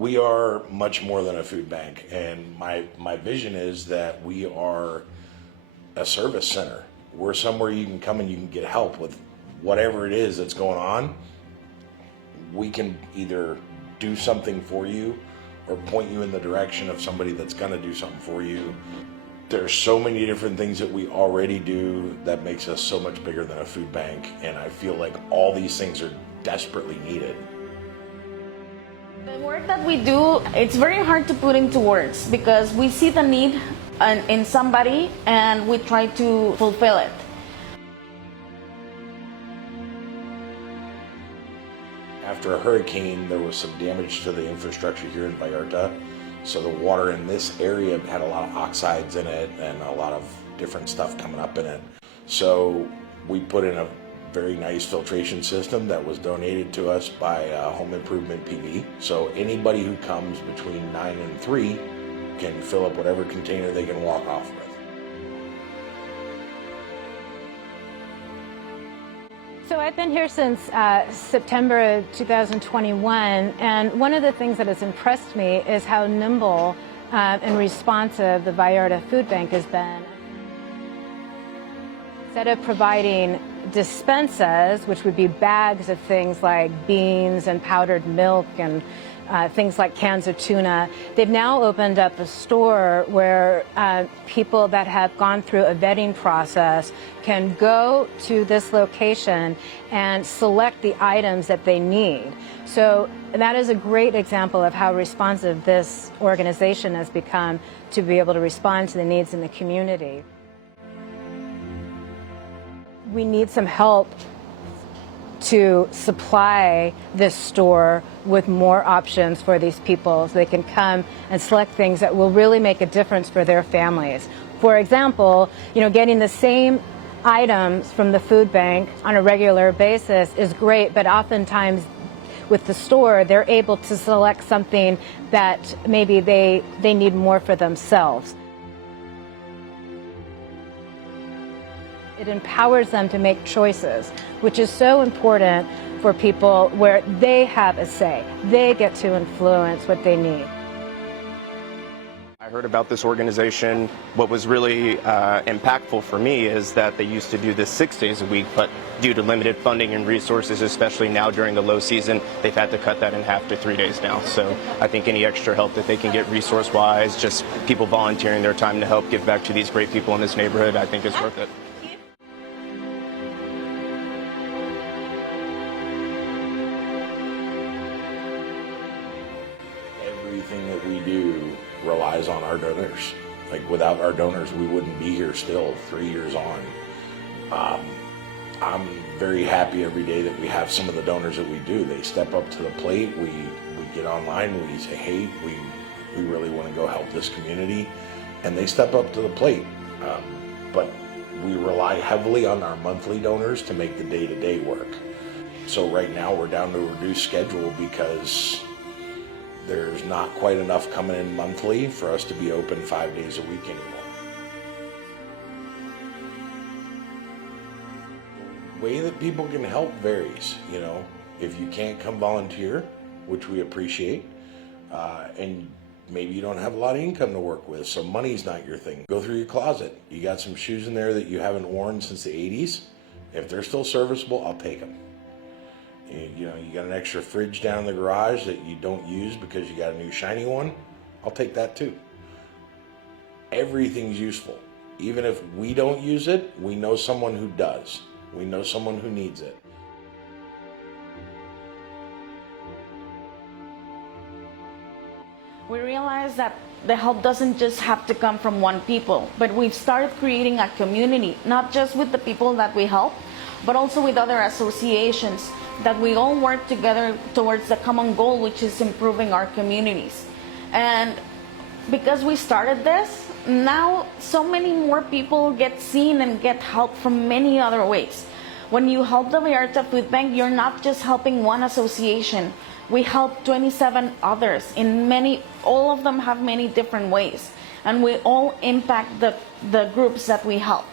We are much more than a food bank, and my vision is that we are a service center. We're somewhere you can come and you can get help with whatever it is that's going on. We can either do something for you or point you in the direction of somebody that's going to do something for you. There's so many different things that we already do that makes us so much bigger than a food bank, and I feel like all these things are desperately needed. The work that we do, it's very hard to put into words because we see the need in somebody and we try to fulfill it. After a hurricane, there was some damage to the infrastructure here in Vallarta. So the water in this area had a lot of oxides in it and a lot of different stuff coming up in it. So we put in a very nice filtration system that was donated to us by Home Improvement PV. So anybody who comes between 9 and 3 can fill up whatever container they can walk off with. So I've been here since September 2021, and one of the things that has impressed me is how nimble and responsive the Vallarta Food Bank has been. Instead of providing dispensas, which would be bags of things like beans and powdered milk and things like cans of tuna, they've now opened up a store where people that have gone through a vetting process can go to this location and select the items that they need. So that is a great example of how responsive this organization has become to be able to respond to the needs in the community. We need some help to supply this store with more options for these people so they can come and select things that will really make a difference for their families. For example, getting the same items from the food bank on a regular basis is great, but oftentimes with the store, they're able to select something that maybe they need more for themselves. It empowers them to make choices, which is so important for people where they have a say. They get to influence what they need. I heard about this organization. What was really impactful for me is that they used to do this 6 days a week, but due to limited funding and resources, especially now during the low season, they've had to cut that in half to 3 days now. So I think any extra help that they can get resource-wise, just people volunteering their time to help give back to these great people in this neighborhood, I think is worth it. Everything that we do relies on our donors. Like without our donors, we wouldn't be here still 3 years on. I'm very happy every day that we have some of the donors that we do. They step up to the plate. We get online. We say, hey, we really want to go help this community, and they step up to the plate. But we rely heavily on our monthly donors to make the day-to-day work. So right now we're down to a reduced schedule because there's not quite enough coming in monthly for us to be open 5 days a week anymore. The way that people can help varies, If you can't come volunteer, which we appreciate, and maybe you don't have a lot of income to work with, so money's not your thing. Go through your closet. You got some shoes in there that you haven't worn since the 80s. If they're still serviceable, I'll take them. You got an extra fridge down in the garage that you don't use because you got a new shiny one, I'll take that too. Everything's useful. Even if we don't use it, we know someone who does. We know someone who needs it. We realize that the help doesn't just have to come from one people, but we've started creating a community, not just with the people that we help, but also with other associations, that we all work together towards the common goal, which is improving our communities. And because we started this, now so many more people get seen and get help from many other ways. When you help the Vallarta Food Bank, you're not just helping one association. We help 27 others all of them have many different ways, and we all impact the groups that we help.